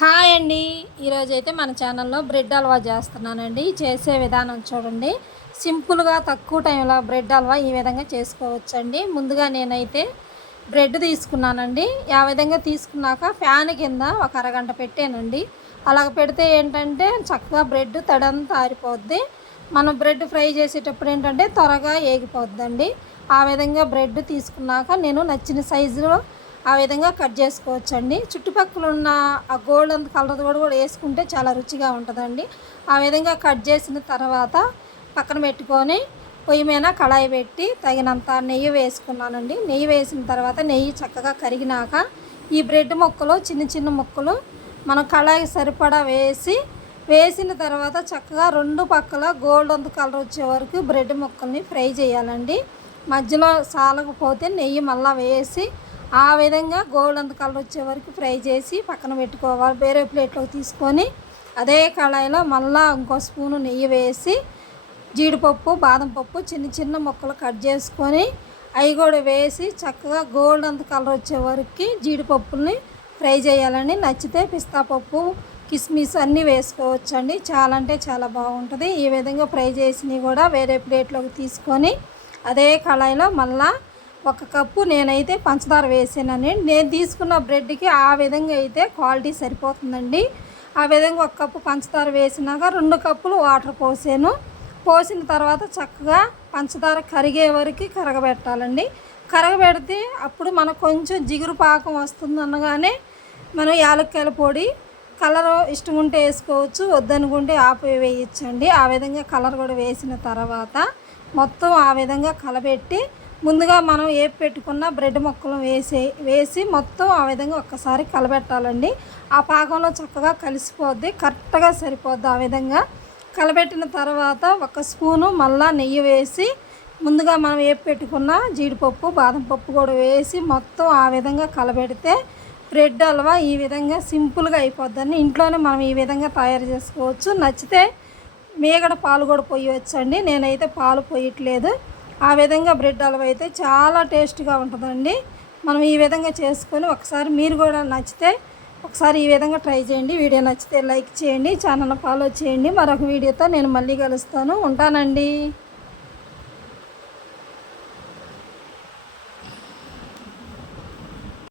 Hi అండి. ఈరోజైతే మన ఛానల్లో బ్రెడ్ హల్వా చేస్తున్నానండి. చేసే విధానం చూడండి. సింపుల్గా తక్కువ టైంలో బ్రెడ్ హల్వా ఈ విధంగా చేసుకోవచ్చండి. ముందుగా నేనైతే బ్రెడ్ తీసుకున్నానండి. ఆ విధంగా తీసుకున్నాక ఫ్యాన్ కింద ఒక అరగంట పెట్టానండి. అలాగ పెడితే ఏంటంటే చక్కగా బ్రెడ్ తడంతా ఆరిపోద్ది. మనం బ్రెడ్ ఫ్రై చేసేటప్పుడు ఏంటంటే త్వరగా ఏగిపోద్దండి. ఆ విధంగా బ్రెడ్ తీసుకున్నాక నేను నచ్చిన సైజులో ఆ విధంగా కట్ చేసుకోవచ్చండి. చుట్టుపక్కల ఉన్న ఆ గోల్డెన్ కలర్ కూడా వేసుకుంటే చాలా రుచిగా ఉంటుందండి. ఆ విధంగా కట్ చేసిన తర్వాత పక్కన పెట్టుకొని పొయ్యి మీద కళాయి పెట్టి తగినంత నెయ్యి వేసుకున్నానండి. నెయ్యి వేసిన తర్వాత నెయ్యి చక్కగా కరిగినాక ఈ బ్రెడ్ ముక్కలు చిన్న చిన్న ముక్కలు మనం కళాయికి సరిపడా వేసిన తర్వాత చక్కగా రెండు పక్కల గోల్డెన్ కలర్ వచ్చే వరకు బ్రెడ్ ముక్కల్ని ఫ్రై చేయాలండి. మధ్యలో సాలకపోతే నెయ్యి మళ్ళీ వేసి ఆ విధంగా గోల్డెన్ కలర్ వచ్చే వరకు ఫ్రై చేసి పక్కన పెట్టుకోవాలి. వేరే ప్లేట్లోకి తీసుకొని అదే కళాయిలో మళ్ళీ ఇంకో స్పూను నెయ్యి వేసి జీడిపప్పు బాదం పప్పు చిన్న చిన్న ముక్కలు కట్ చేసుకొని అవి కూడా వేసి చక్కగా గోల్డెన్ కలర్ వచ్చే వరకు జీడిపప్పుల్ని ఫ్రై చేయాలండి. నచ్చితే పిస్తా పప్పు కిస్మిస్ అన్నీ వేసుకోవచ్చండి. చాలా అంటే చాలా బాగుంటుంది. ఈ విధంగా ఫ్రై చేసినవి కూడా వేరే ప్లేట్లోకి తీసుకొని అదే కళాయిలో మళ్ళీ 1 కప్పు నేనైతే పంచదార వేసానండి. నేను తీసుకున్న బ్రెడ్కి ఆ విధంగా అయితే క్వాలిటీ సరిపోతుందండి. ఆ విధంగా 1 కప్పు పంచదార వేసినాక 2 కప్పులు వాటర్ పోసిన తర్వాత చక్కగా పంచదార కరిగే వరకు కరగబెట్టాలండి. కరగబెడితే అప్పుడు మనకు కొంచెం జిగురు పాకం వస్తుంది అనగానే మనం యాలక్కాయల పొడి కలర్ ఇష్టం ఉంటే వేసుకోవచ్చు, వద్దనుకుంటే వేయచ్చండి. ఆ విధంగా కలర్ కూడా వేసిన తర్వాత మొత్తం ఆ విధంగా కలబెట్టి ముందుగా మనం పెట్టుకున్న బ్రెడ్ ముక్కలు వేసి మొత్తం ఆ విధంగా ఒక్కసారి కలబెట్టాలండి. ఆ పాకంలో చక్కగా కలిసిపోద్ది, కరెక్ట్గా సరిపోద్ది. ఆ విధంగా కలబెట్టిన తర్వాత 1 స్పూను మళ్ళీ నెయ్యి వేసి ముందుగా మనం పెట్టుకున్న జీడిపప్పు బాదం పప్పు కూడా వేసి మొత్తం ఆ విధంగా కలబెడితే బ్రెడ్ హల్వా ఈ విధంగా సింపుల్గా అయిపోద్దండి. ఇంట్లోనే మనం ఈ విధంగా తయారు చేసుకోవచ్చు. నచ్చితే మీగడ పాలు కూడా పోయవచ్చండి. నేనైతే పాలు పోయట్లేదు. ఆ విధంగా బ్రెడ్ హల్వా అయితే చాలా టేస్ట్గా ఉంటుందండి. మనం ఈ విధంగా చేసుకొని ఒకసారి మీరు కూడా నచ్చితే ఒకసారి ఈ విధంగా ట్రై చేయండి. వీడియో నచ్చితే లైక్ చేయండి, ఛానల్ ఫాలో చేయండి. మరొక వీడియోతో నేను మళ్ళీ కలుస్తాను. ఉంటానండి.